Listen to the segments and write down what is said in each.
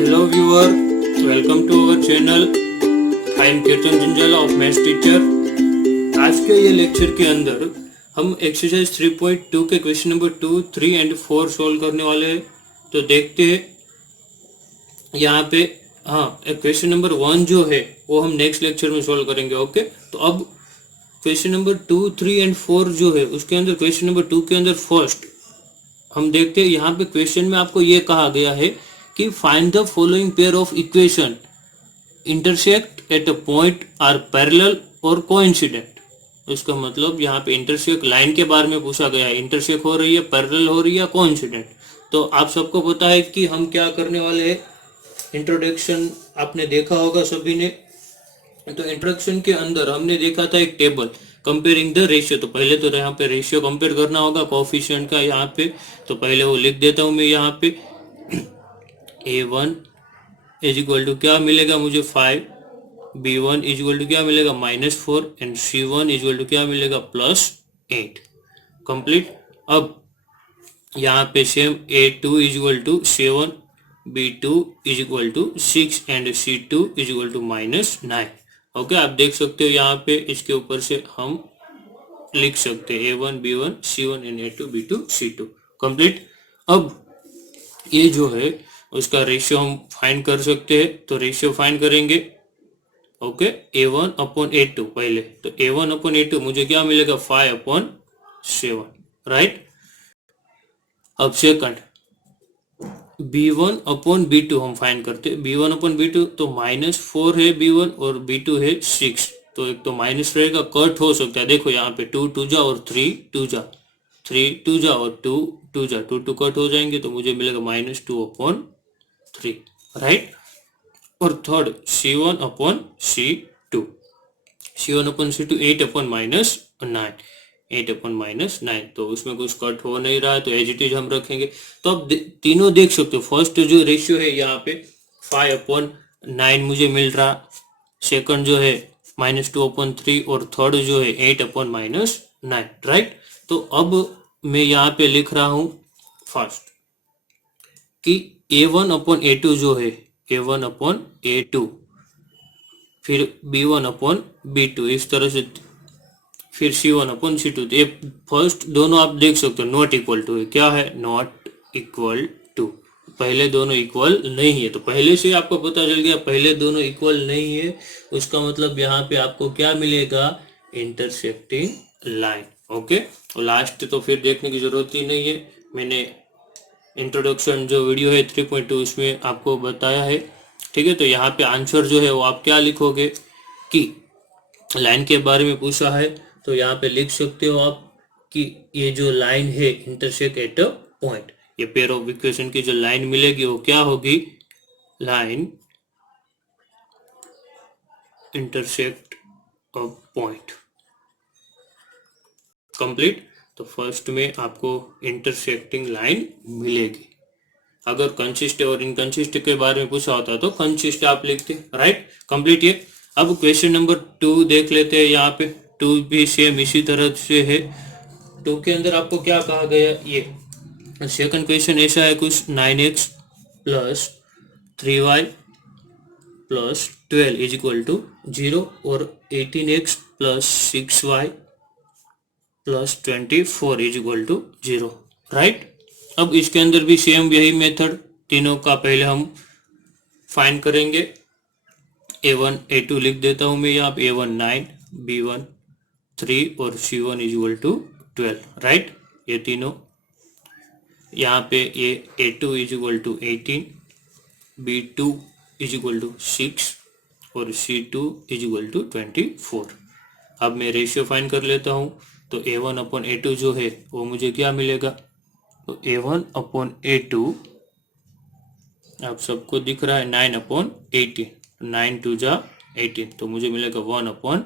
Hello viewer, welcome to our channel. I am Kirtan Junjala of Maths Teacher. आज के ये lecture के अंदर हम एक्सरसाइज 3.2 के क्वेश्चन नंबर 2, 3 एंड 4 सॉल्व करने वाले हैं। तो देखते हैं यहाँ पे। हाँ, क्वेश्चन नंबर 1 जो है वो हम नेक्स्ट लेक्चर में सॉल्व करेंगे। ओके, तो अब क्वेश्चन नंबर 2, 3 एंड 4 जो है उसके अंदर क्वेश्चन नंबर 2 के अंदर फर्स्ट हम देखते हैं। यहाँ पे क्वेश्चन में आपको ये कहा गया है कि find the following pair of equation intersect at a point or parallel और कोइंसिडेंट। इसका मतलब यहाँ पे इंटरसेक्ट लाइन के बारे में पूछा गया है, इंटरसेक्ट हो रही है, पैरेलल हो रही है, कोइंसिडेंट। तो आप सबको पता है कि हम क्या करने वाले हैं। इंट्रोडक्शन आपने देखा होगा सभी ने। तो इंट्रोडक्शन के अंदर हमने देखा था एक टेबल कंपेयरिंग द रेशियो। तो पहले तो यहाँ पे रेशियो कंपेयर करना होगा कोएफिशिएंट का यहाँ पे। तो पहले वो लिख देता हूँ मैं यहाँ पे। A1 इज इक्वल टू क्या मिलेगा मुझे 5, B1 इज इक्वल टू क्या मिलेगा -4 and C1 is equal to क्या मिलेगा +8। कंप्लीट। अब यहाँ पे same A2 is equal to 7, B2 is equal to 6 and C2 is equal to -9। Okay, आप देख सकते हो यहाँ पे इसके ऊपर से हम लिख सकते हैं A1 B1 C1 and A2 B2 C2। Complete. अब ये जो है उसका रेशियो हम फाइंड कर सकते हैं। तो रेशियो फाइंड करेंगे। ओके, A1 अपॉन A2 पहले। तो A1 अपॉन A2 मुझे क्या मिलेगा 5 अपॉन 7, राइट। अब सेकंड B1 अपॉन B2 हम फाइंड करते हैं। B1 अपॉन B2 तो -4 है B1 और B2 है 6। तो एक तो माइनस रहेगा, कट हो सकता है। देखो यहाँ पे 2 2 जा और 3 2 जा, 3 2 जा और 2 2 जा, 2 2 कट हो जाएंगे तो मुझे मिलेगा -2 अपॉन 3, राइट। और third C1 upon C2, C1 upon C2 8 upon -9, 8 upon -9। तो उसमें कुछ कट हो नहीं रहा है तो एज इट इज हम रखेंगे। तो अब तीनों देख सकते हो। फर्स्ट जो रेशियो है यहाँ पे 5 अपॉन 9 मुझे मिल रहा, सेकंड जो है -2 अपॉन 3 और थर्ड जो है 8 अपॉन -9, राइट। तो अब मैं यहाँ पे लिख रहा हूँ फर्स्ट कि A1 अपॉन A2 जो है A1 अपॉन A2, फिर B1 अपॉन B2 इस तरह से, फिर C1 अपॉन C2। ये फर्स्ट दोनों आप देख सकते हो नॉट इक्वल टू है। क्या है? Not equal to. पहले दोनों इक्वल नहीं है। तो पहले से आपको पता चल गया पहले दोनों इक्वल नहीं है। उसका मतलब यहाँ पे आपको क्या मिलेगा? Intersecting line. ओके, और लास्ट तो फिर देखने की जरूरत ही नहीं है। मैंने इंट्रोडक्शन जो वीडियो है 3.2 उसमें आपको बताया है। ठीक है, तो यहाँ पे आंसर जो है वो आप क्या लिखोगे कि लाइन के बारे में पूछा है तो यहाँ पे लिख सकते हो आप कि ये जो लाइन है इंटरसेक्ट एट अ पॉइंट। ये पेयर ऑफ इक्वेशन की जो लाइन मिलेगी वो क्या होगी? Line intersect a point. Complete. तो फर्स्ट में आपको इंटरसेक्टिंग लाइन मिलेगी। अगर कंसिस्ट और इनकंसिस्ट के बारे में पूछा होता तो कंसिस्ट आप लिखते, राइट। कंप्लीट। ये अब क्वेश्चन नंबर 2 देख लेते हैं। यहाँ पे 2 भी सेम इसी तरह से है। 2 के अंदर आपको क्या कहा गया? ये सेकंड क्वेश्चन ऐसा है कुछ 9x plus 3y plus 12 is equal to 0 और 18x plus 6y plus 24 is equal to 0, right. अब इसके अंदर भी सेम यही मेथड तीनों का पहले हम फाइंड करेंगे। A1 A2 लिख देता हूं मैं यहाँ पे। A1 9, B1 3 और C1 is equal to 12, right. ये तीनों यहाँ पे ये A2 is equal to 18, B2 is equal to 6 और C2 इज इक्वल टू 24। अब मैं रेशियो फाइंड कर लेता हूँ। तो A1 अपॉन A2 जो है वो मुझे क्या मिलेगा? तो A1 अपॉन A2 आप सबको दिख रहा है 9 अपॉन 18, 9 2 जा 18 तो मुझे मिलेगा 1 अपॉन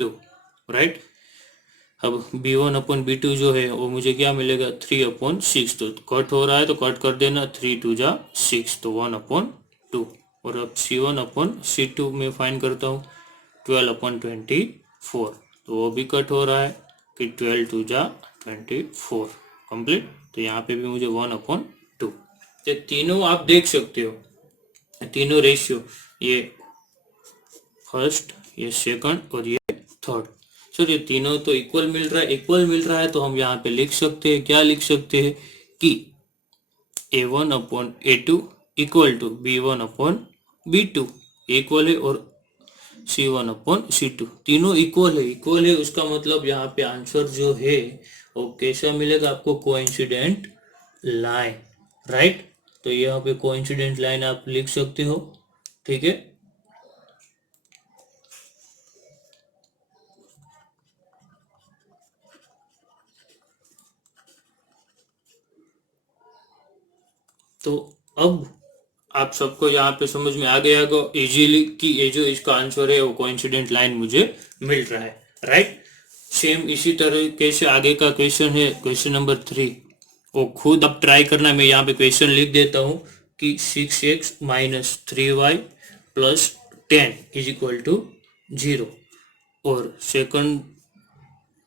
2, राइट। अब B1 अपॉन B2 जो है वो मुझे क्या मिलेगा? 3 अपॉन 6। तो कट हो रहा है तो कट कर देना, 3 2 जा 6 तो 1 अपॉन 2। और अब C1 अपॉन C2 में फाइंड करता हूँ 12 अपॉन 24 तो वो भी कट हो रहा है कि 12 2 जा 24, कंप्लीट। तो यहाँ पे भी मुझे 1 अपॉन 2। ये तीनों आप देख सकते हो तीनों रेशियो, ये फर्स्ट, ये सेकंड और ये थर्ड, सर ये तीनों तो इक्वल मिल रहा है, इक्वल मिल रहा है तो हम यहाँ पे लिख सकते हैं, क्या लिख सकते हैं कि A1 upon A2 equal to B1 upon B2 equal है, और C1 अपॉन C2 तीनों इक्वल है उसका मतलब यहाँ पे आंसर जो है वो कैसा मिलेगा आपको, कोइंसिडेंट लाइन, राइट। तो यहाँ पे कोइंसिडेंट लाइन आप लिख सकते हो, ठीक है। तो अब आप सबको यहाँ पे समझ में आ गया होगा इजीली कि ये जो इसका आंसर है वो कोइंसिडेंट लाइन मुझे मिल रहा है, राइट। सेम इसी तरीके से आगे का क्वेश्चन है, क्वेश्चन नंबर 3, वो खुद अब ट्राई करना। मैं यहाँ पे क्वेश्चन लिख देता हूँ कि 6x minus 3y plus 10 is equal to 0, और second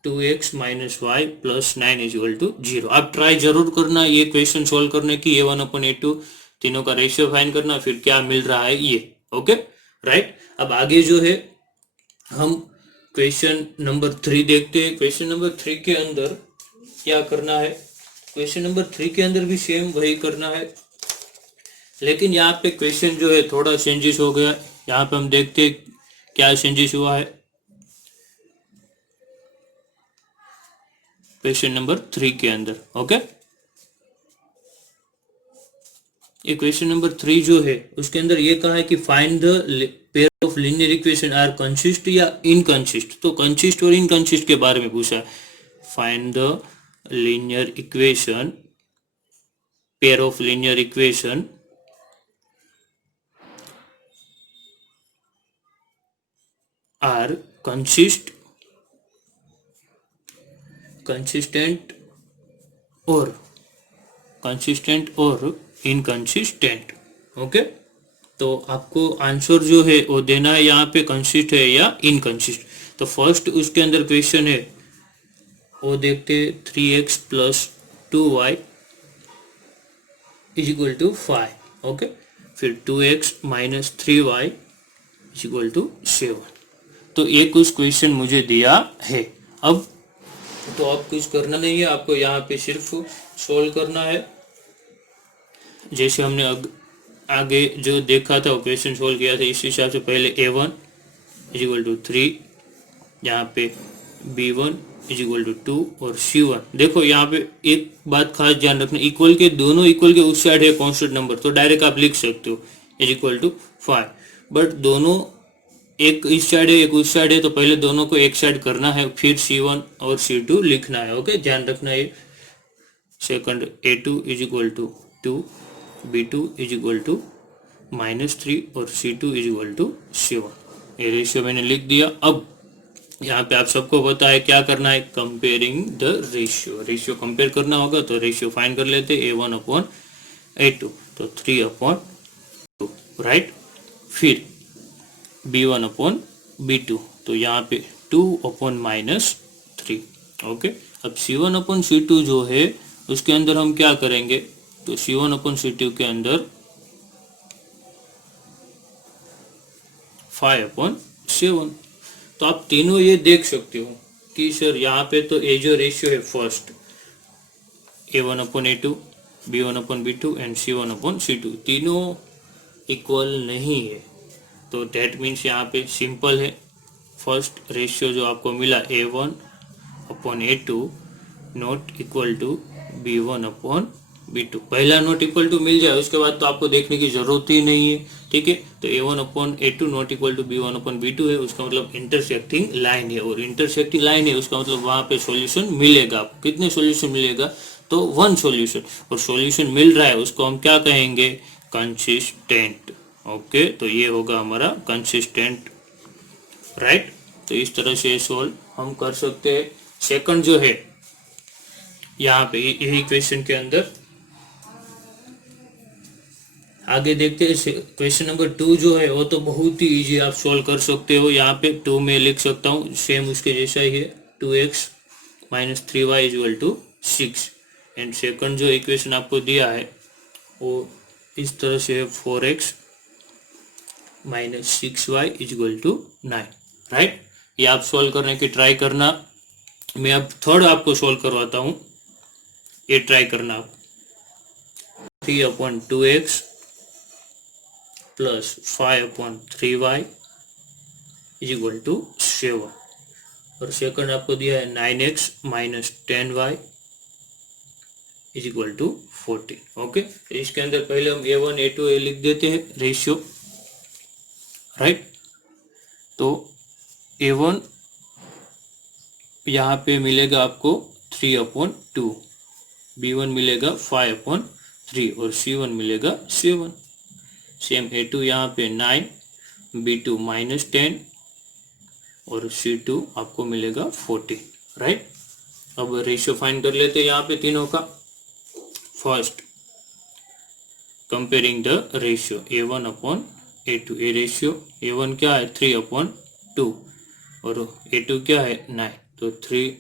2x minus y plus 9 is equal to 0। आप ट्राई जरूर करना ये क्वेश्चन सोल्व करने की, A1 अपन A2 तीनों का रेशियो फाइंड करना, फिर क्या मिल रहा है ये, ओके, राइट। अब आगे जो है हम क्वेश्चन नंबर 3 देखते हैं। क्वेश्चन नंबर 3 के अंदर क्या करना है, क्वेश्चन नंबर 3 के अंदर भी सेम वही करना है, लेकिन यहाँ पे क्वेश्चन जो है थोड़ा चेंजेस हो गया। यहाँ पे हम देखते हैं क्या चेंजेस हुआ है क्वेश्चन नंबर 3 के अंदर, ओके। ये क्वेश्चन नंबर 3 जो है उसके अंदर ये कहा है कि find the pair of linear equation are consist या इनकंसिस्ट। तो कंसिस्ट और इनकंसिस्ट के बारे में पूछा है। Find the linear equation, pair of linear equation are consistent और इनकंसिस्टेंट, ओके। तो आपको आंसर जो है वो देना है यहाँ पे कंसिस्ट है या इनकंसिस्ट। तो फर्स्ट उसके अंदर क्वेश्चन है वो देखते 3x plus 2y is equal to 5, okay. फिर 2x minus 3y is equal to 7। तो ये कुछ क्वेश्चन मुझे दिया है। अब तो आप कुछ करना नहीं है, आपको यहाँ पे सिर्फ सोल्व करना है। जैसे हमने आगे जो देखा था वो क्वेश्चन सोल्व किया था, इस हिसाब से पहले A1 इज इक्वल टू 3, यहाँ पे B1 इज इक्वल टू 2 और C1। देखो यहाँ पे एक बात खास ध्यान रखना, इक्वल के दोनों इक्वल के उस साइड है कांस्टेंट नंबर, तो डायरेक्ट आप लिख सकते हो इज इक्वल टू 5, बट दोनों एक इस साइड है एक उस साइड है, तो पहले दोनों को एक साइड करना है, फिर C1 और C2 लिखना है, ओके, ध्यान रखना है। Second A2 is equal to 2, B2 is equal to -3 और C2 इज इक्वल टू 7। ये रेशियो मैंने लिख दिया। अब यहाँ पे आप सबको पता है क्या करना है, कंपेयरिंग द रेशियो कंपेयर करना होगा। तो रेशियो फाइंड कर लेते A1 अपॉन A2, तो 3 अपॉन 2, राइट। फिर B1 अपॉन B2, तो यहाँ पे 2 अपॉन -3, ओके। अब C1 अपॉन C2 जो है उसके अंदर हम क्या करेंगे, तो C1 अपॉन C2 के अंदर 5 अपॉन 7। तो आप तीनों ये देख सकते हो कि सर यहाँ पे तो ये जो रेशियो है first A1 upon A2, B1 upon B2 and C1 upon C2 तीनों इक्वल नहीं है। तो डेट मीन्स यहाँ पे सिंपल है, फर्स्ट रेशियो जो आपको मिला A1 upon A2 not equal to B1 upon B2, पहला नॉट इक्वल टू मिल जाए उसके बाद तो आपको देखने की जरूरत ही नहीं है, ठीक है। तो A1 upon A2 not equal to B1 upon B2 है, उसका मतलब इंटरसेक्टिंग लाइन है, और इंटरसेक्टिंग लाइन है उसका मतलब वहां पे सॉल्यूशन मिलेगा। आपको कितने सॉल्यूशन मिलेगा, तो 1 सॉल्यूशन, और सॉल्यूशन मिल रहा है उसको हम क्या कहेंगे, कंसिस्टेंट, ओके। तो ये होगा हमारा कंसिस्टेंट, राइट। तो इस तरह से सॉल्व हम कर सकते हैं। सेकंड जो है यहाँ पे यही क्वेश्चन के अंदर आगे देखते हैं। क्वेश्चन नंबर 2 जो है वो तो बहुत ही इजी, आप सॉल्व कर सकते हो। यहाँ पे 2 में लिख सकता हूँ, सेम उसके जैसा ही है, 2x minus 3y is equal to 6। And second जो इक्वेशन आपको दिया है वो इस तरह से है 4x minus 6y is equal to 9, right. ये आप सॉल्व करने की ट्राई करना। मैं अब थर्ड आपको सॉल्व करवाता हूँ, ये ट्राई करना आप। 3/2x plus 5/3y is equal to 7, और सेकंड आपको दिया है 9x minus 10y is equal to 14। Okay, इसके अंदर पहले हम a1 a2 a लिख देते हैं रेशियो, राइट। तो a1 यहाँ पे मिलेगा आपको 3/2, b1 मिलेगा 5/3 और c1 मिलेगा 7। सेम a2 यहाँ पे 9, b2 माइनस 10 और c2 आपको मिलेगा 14, राइट। अब रेशियो फाइंड कर लेते हैं यहाँ पे तीनों का। First comparing the ratio a1/a2, A ratio a1 क्या है 3/2 और a2 क्या है 9, तो 3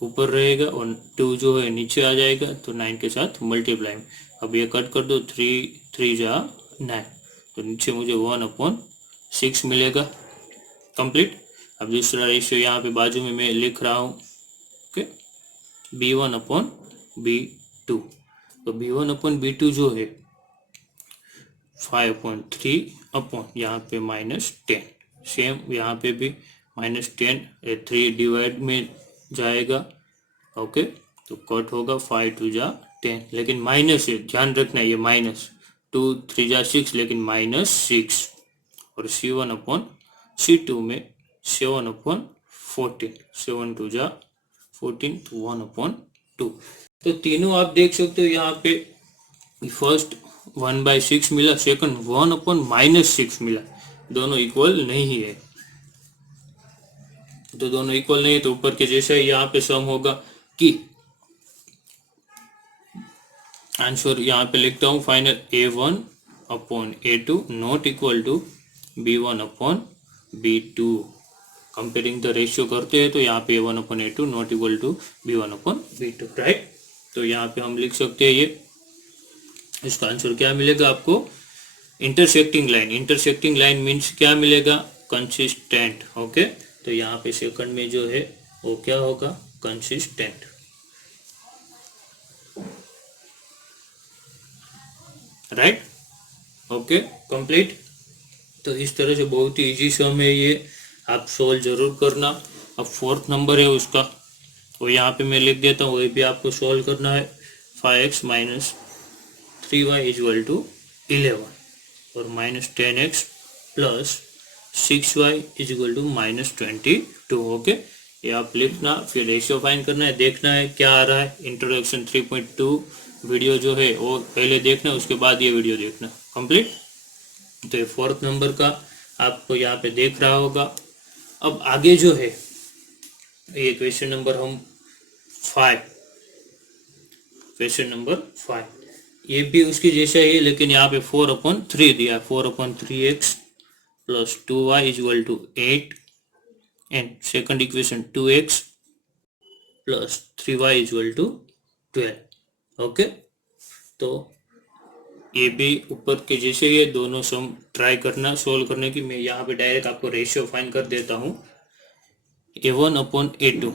ऊपर रहेगा और 2 जो है नीचे आ जाएगा, तो 9 के साथ मल्टीप्लाई। अब ये कट कर दो, 3 जा 9, तो नीचे मुझे 1/6 मिलेगा, कंप्लीट। अब दूसरा रेशियो यहाँ पे बाजू में मैं लिख रहा हूँ, ओके, b1/b2। तो b1/b2 जो है 5/3 यहाँ पे -10, सेम यहाँ पे भी -10, 3 डिवाइड में जाएगा, ओके, तो कट होगा 5 2 जा 10, लेकिन माइनस है, ध्यान रखना ये माइनस, 2 3 जा 6 लेकिन -6, और c1/c2 में 7/14, 7 2 जा 14, तो 1/2। तो तीनों आप देख सकते हो यहाँ पे, फर्स्ट 1/6 मिला, सेकंड 1/-6 मिला, दोनों इक्वल नहीं है। तो दोनों इक्वल नहीं है तो ऊपर के जैसा ही यहाँ पे सम होगा कि आंसर यहाँ पे लिखता हूँ final, a1/a2 not equal to b1/b2। Comparing the ratio करते हैं तो यहाँ पे a1/a2 not equal to b1/b2, right. तो यहाँ पे हम लिख सकते हैं ये, इसका आंसर क्या मिलेगा आपको, intersecting line. Intersecting line means क्या मिलेगा, कंसिस्टेंट, ओके। तो यहाँ पे सेकंड में जो है वो क्या होगा, कंसिस्टेंट, राइट, ओके, कंप्लीट। तो इस तरह से बहुत ही इजी सम है ये, आप सोल्व जरूर करना। अब फोर्थ नंबर है उसका, तो यहाँ पे मैं लिख देता हूँ, वही भी आपको सोल्व करना है। 5x minus 3y equal to 11 और -10x plus 6y equal to -22, okay. ये आप लिखना, फिर रेशियो फाइंड करना है, देखना है क्या आ रहा है। इंट्रोडक्शन 3.2 वीडियो जो है वो पहले देखना, उसके बाद ये वीडियो देखना, कंप्लीट। तो ये फोर्थ नंबर का आपको यहाँ पे देख रहा होगा। अब आगे जो है ये क्वेश्चन नंबर 5, ये भी उसकी जैसा ही है, लेकिन यहाँ पे 4/3 दिया, 4/3x plus 2y equal to 8 and second equation 2x plus 3y equal to 12, okay. तो ये भी ऊपर के जैसे ही है, दोनों सम ट्राई करना सोल्व करने की। मैं यहाँ पे डायरेक्ट आपको रेशियो फाइंड कर देता हूँ, a1/a2,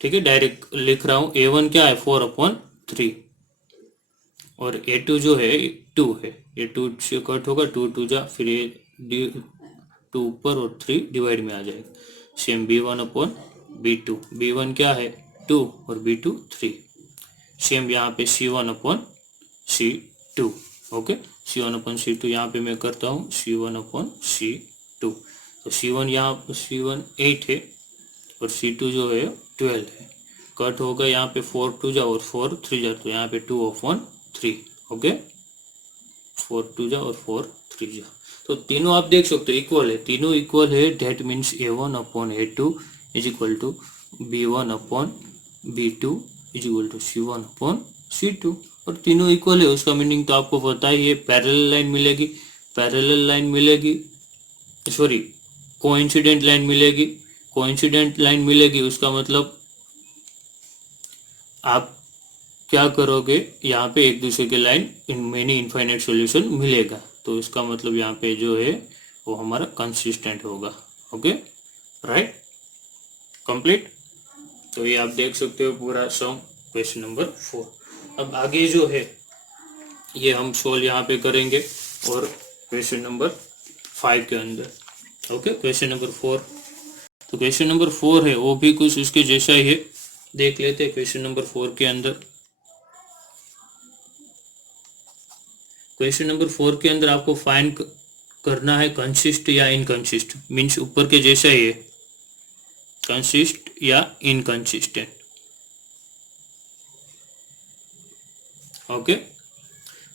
ठीक है, डायरेक्ट लिख रहा हूँ। a1 क्या है 4/3 और a2 जो है 2 है, ये 2 से कट होगा, 2 2 जा, फिर ये 2 ऊपर और 3 डिवाइड में आ जाएगा। सेम b1/b2, b1 क्या है 2 और b2 3, सेम यहाँ पे c1/c2, ओके। c1/c2 यहाँ पे मैं करता हूँ c1/c2, तो c1 यहाँ c1 8 है और c2 जो है 12 है, कट होगा यहाँ पे 4 2 जा और 4 3 जा, तो यहाँ पे 2/3, ओके, 4 2 जा और 4 3 जा। तो तीनों आप देख सकते हो इक्वल है, तीनों इक्वल है, that means a1/a2 is equal to b1/b2 is equal to c1/c2, और तीनों इक्वल है। उसका मीनिंग तो आपको पता ही है, पैरेलल लाइन मिलेगी, पैरेलल लाइन मिलेगी, सॉरी कोइंसिडेंट लाइन मिलेगी, कोइंसिडेंट लाइन मिलेगी, उसका मतलब आप क्या करोगे, यहाँ पे एक दूसरे के line in many infinite solution मिलेगा, तो इसका मतलब यहाँ पे जो है वो हमारा कंसिस्टेंट होगा। Okay, right, complete. तो ये आप देख सकते हो पूरा सम क्वेश्चन नंबर 4। अब आगे जो है ये हम सोल्व यहाँ पे करेंगे और क्वेश्चन नंबर 5 के अंदर। Okay, question number 4। तो क्वेश्चन नंबर 4 है वो भी कुछ उसके जैसा ही है, देख लेते हैं क्वेश्चन नंबर 4 के अंदर। क्वेश्चन नंबर 4 के अंदर आपको फाइंड करना है कंसिस्ट या इनकंसिस्ट, मीन्स ऊपर के जैसा ही है, कंसिस्ट या इनकंसिस्टेंट। ओके,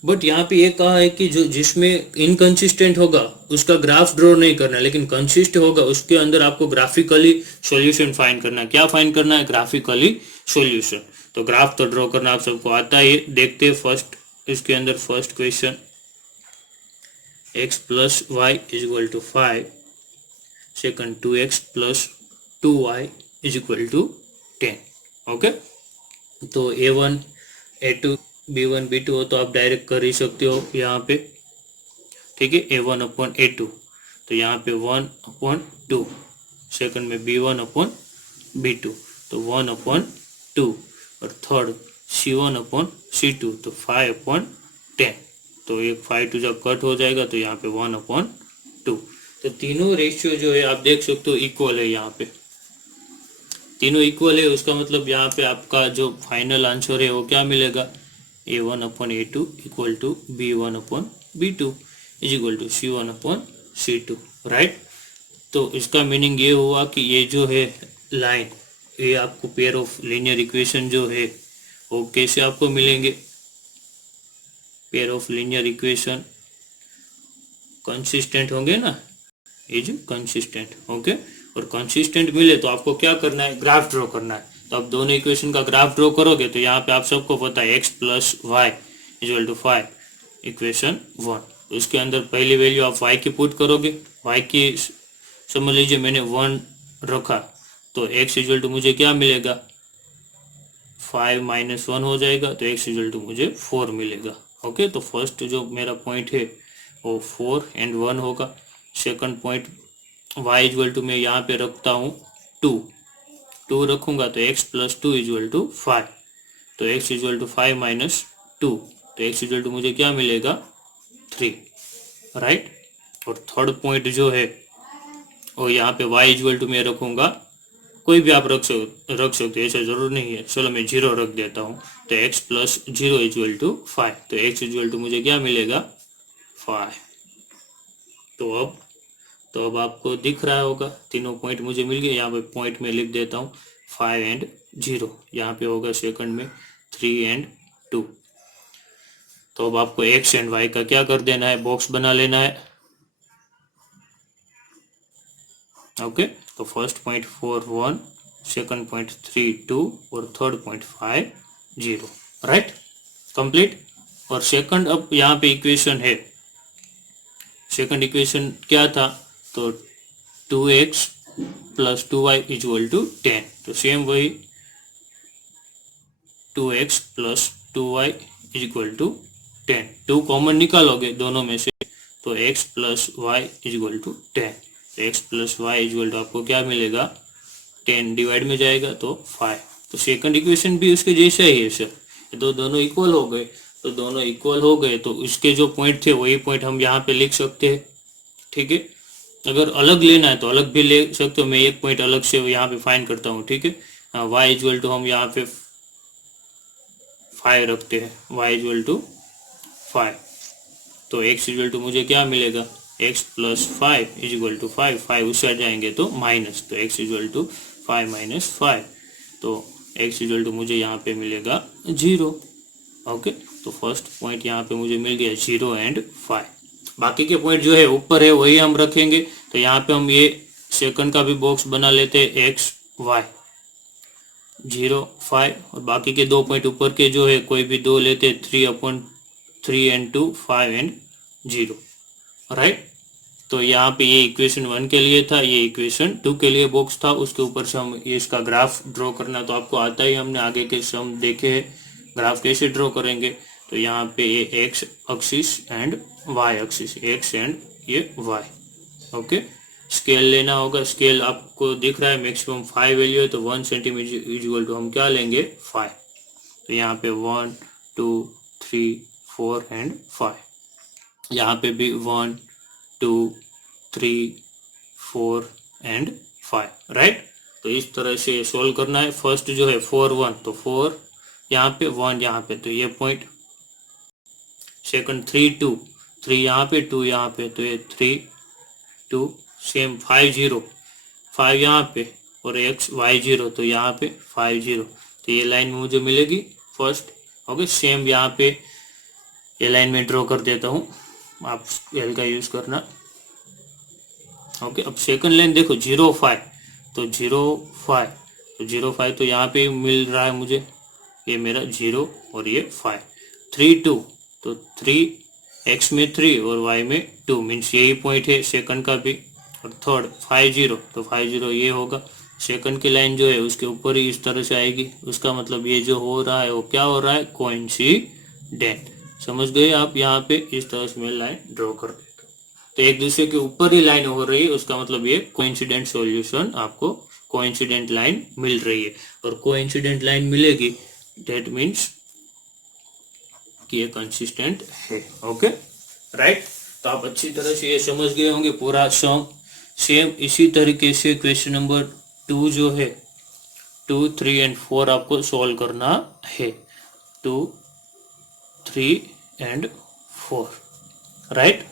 बट यहाँ पे ये कहा है कि जो जिसमें इनकंसिस्टेंट होगा उसका ग्राफ ड्रॉ नहीं करना, लेकिन कंसिस्ट होगा उसके अंदर आपको ग्राफिकली सॉल्यूशन फाइंड करना है। क्या फाइंड करना है? Graphically solution. तो ग्राफ तो ड्रॉ करना आप सबको आता है, देखते हैं फर्स्ट इसके अंदर first question, x plus y is equal to 5, second 2x plus 2y is equal to 10। Okay, तो a1 a2 b1 b2 हो तो आप डायरेक्ट कर ही सकते हो यहाँ पे, ठीक है। a1 अपॉन a2, तो यहाँ पे 1 अपॉन 2, सेकंड में b1 अपॉन b2 तो 1 अपॉन 2, और थर्ड c1 अपॉन c2 तो 5 अपॉन 10, तो एक 5 टू जब कट हो जाएगा तो यहाँ पे 1 अपॉन 2। तो तीनों रेशियो जो है आप देख सकते हो इक्वल है, यहाँ पे तीनों इक्वल है। उसका मतलब यहाँ पे आपका जो फाइनल आंसर है वो क्या मिलेगा? a1 upon a2 equal to b1 upon b2 is equal to c1 upon c2, right. तो इसका मीनिंग ये हुआ कि ये जो है लाइन, ये आपको पेयर ऑफ लीनियर इक्वेशन जो है वो कैसे आपको मिलेंगे? Pair of linear equation consistent होंगे ना, ये जो कंसिस्टेंट, ओके। और कंसिस्टेंट मिले तो आपको क्या करना है? ग्राफ ड्रॉ करना है। तो आप दोनों इक्वेशन का ग्राफ ड्रॉ करोगे तो यहाँ पे आप सबको पता है x plus y equal to 5, equation 1। तो इसके अंदर पहली वैल्यू आप y की पुट करोगे, y की समझ लीजिए मैंने 1 रखा, तो x इक्वल टू मुझे क्या मिलेगा? 5 माइनस 1 हो जाएगा, तो x इक्वल टू मुझे 4 मिलेगा। ओके, तो फर्स्ट जो मेरा पॉइंट है वो 4 एंड 1 होगा। Second point y equal to मैं यहाँ पे रखता हूँ 2 रखूंगा तो x प्लस 2 इक्वल टू 5, तो x इक्वल टू 5 माइनस 2, तो x इक्वल टू मुझे क्या मिलेगा? 3, राइट। और थर्ड पॉइंट जो है और यहाँ पे y इक्वल टू मैं रखूंगा, कोई भी आप रख सकते हो, ऐसा जरूर नहीं है, चलो मैं 0 रख देता हूँ, तो x प्लस 0 इक्वल टू 5, तो x इक्वल टू मुझे क्या मिलेगा? 5। तो अब आपको दिख रहा होगा तीनों पॉइंट मुझे मिल गए। यहाँ पे पॉइंट में लिख देता हूँ 5 एंड 0, यहाँ पे होगा सेकंड में 3 एंड 2। तो अब आपको x एंड y का क्या कर देना है? बॉक्स बना लेना है। ओके, तो फर्स्ट पॉइंट 4 1, सेकंड पॉइंट 3 2 और थर्ड पॉइंट 5 0, राइट, कंप्लीट। और सेकंड अब यहाँ पे इक्वेशन है, सेकंड इक्वेशन क्या था? तो 2x plus 2y equal to 10, तो सेम वही 2x plus 2y equal to 10, 2 common निकालोगे दोनों में से तो x plus y equal to 10, तो x plus y equal to आपको क्या मिलेगा? 10 डिवाइड में जाएगा तो 5। तो सेकंड इक्वेशन भी उसके जैसा ही है सर, तो दोनों इक्वल हो गए, तो दोनों इक्वल हो गए तो इसके जो पॉइंट थे वही पॉइंट हम यहाँ पे लिख सकते हैं, ठीक है। अगर अलग लेना है तो अलग भी ले सकते हो, मैं एक पॉइंट अलग से यहाँ पे फाइंड करता हूँ, ठीक है। y इक्वल टू हम यहाँ पे 5 रखते हैं, y इक्वल टू 5, तो x इक्वल टू मुझे क्या मिलेगा? x प्लस 5 इक्वल टू 5, 5 उससे जाएंगे तो माइनस, तो x इक्वल टू 5 माइनस 5, तो x इक्वल टू मुझे यहाँ पे मिलेगा 0। ओके, तो फर्स्ट पॉइंट यहाँ पे मुझे मिल गया 0 एंड 5। बाकी के पॉइंट जो है ऊपर है वही हम रखेंगे, तो यहाँ पे हम ये सेकंड का भी बॉक्स बना लेते हैं, x y 0 5, और बाकी के 2 पॉइंट ऊपर के जो है कोई भी 2 लेते, 3 अपॉन 3 एंड 2 5 एंड 0, राइट। तो यहाँ पे ये इक्वेशन 1 के लिए था, ये इक्वेशन 2 के लिए बॉक्स था, उसके ऊपर से हम ये इसका ग्राफ ड्रॉ करना तो आपको आता ही, हमने आगे के सम देखे हैं ग्राफ कैसे ड्रॉ करेंगे। तो यहाँ पे ये x axis and y axis, x and ये वाई। ओके, स्केल लेना होगा। स्केल आपको दिख रहा है मैक्सिमम 5 वैल्यू है, तो 1 सेंटीमीटर इक्वल टू हम क्या लेंगे 5। तो यहाँ पे 1 2 3 4 एंड 5। यहाँ पे भी 1 2 3 4 एंड 5, राइट। तो इस तरह से ये सोल्व करना है। फर्स्ट जो है 4 1, तो 4 यहाँ पे 1 यहाँ पे, तो ये पॉइंट। सेकंड 3 2, 3 यहाँ पे 2 यहाँ पे, तो ये 3 2। सेम 5 0, 5 यहाँ पे और एक्स वाई 0, तो यहाँ पे 5 0। तो ये लाइन मुझे मिलेगी फर्स्ट। ओके, सेम यहाँ पे ये लाइन में ड्रॉ कर देता हूँ, आप स्केल का यूज करना। ओके, अब सेकंड लाइन देखो 0 5, तो 0 5, तो 0 5 तो यहाँ पे मिल रहा है मुझे, ये मेरा 0 और ये 5। 3 2, तो 3 एक्स में 3 और वाई में 2, मीन्स यही पॉइंट है सेकंड का भी। और थर्ड 5 0, तो 5 0 ये होगा। सेकंड की लाइन जो है उसके ऊपर ही इस तरह से आएगी, उसका मतलब ये जो हो रहा है वो क्या हो रहा है, कोइंसिडेंट। समझ गए आप? यहाँ पे इस तरह से मैं लाइन ड्रॉ कर देता हूँ, तो एक दूसरे के ऊपर ही लाइन हो रही है, उसका मतलब ये कोइंसिडेंट सॉल्यूशन, आपको कोइंसिडेंट लाइन मिल रही है। और कोइंसिडेंट लाइन मिलेगी, दैट मीन्स कि ये कंसिस्टेंट है। Okay, right. तो आप अच्छी तरह से ये समझ गए होंगे पूरा सम। सेम इसी तरीके से क्वेश्चन नंबर 2 जो है 2 3 एंड 4 आपको सॉल्व करना है। 2 3 एंड 4, राइट।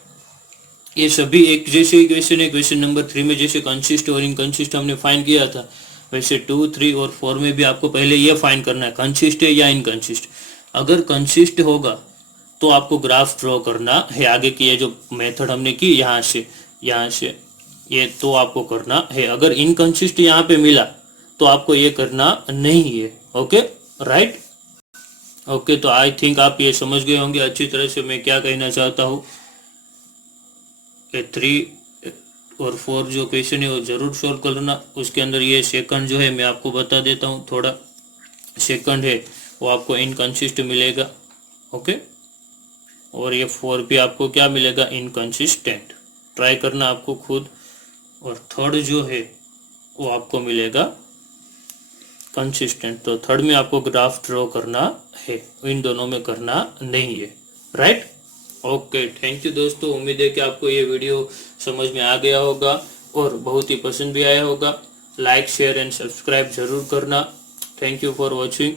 ये सभी एक जैसे ही क्वेश्चन है। क्वेश्चन नंबर 3 में जैसे कंसिस्ट और इनकंसिस्ट हमने फाइंड किया था, वैसे 2 3 और 4 में भी आपको पहले ये फाइंड करना है कंसिस्ट है या इनकंसिस्ट। अगर कंसिस्ट होगा तो आपको ग्राफ ड्रॉ करना है। आगे की ये जो मेथड हमने की यहाँ से ये तो आपको करना है। अगर इनकंसिस्ट यहाँ पे मिला तो आपको ये करना नहीं है। Okay, right. ओके, तो आई थिंक आप ये समझ गए होंगे अच्छी तरह से मैं क्या कहना चाहता हूँ। 3 और 4 जो क्वेश्चन है वो जरूर सोल्व करना। उसके अंदर ये सेकंड जो है मैं आपको बता देता हूँ थोड़ा। सेकंड है वो आपको इनकंसिस्ट मिलेगा। ओके, और ये 4 भी आपको क्या मिलेगा, इनकंसिस्टेंट। ट्राई करना आपको खुद। और थर्ड जो है वो आपको मिलेगा कंसिस्टेंट। तो थर्ड में आपको ग्राफ ड्रॉ करना है, इन दोनों में करना नहीं है, राइट। ओके, थैंक यू दोस्तों। उम्मीद है कि आपको ये वीडियो समझ में आ गया होगा और बहुत ही पसंद भी आया होगा। लाइक शेयर एंड सब्सक्राइब जरूर करना। Thank you for watching.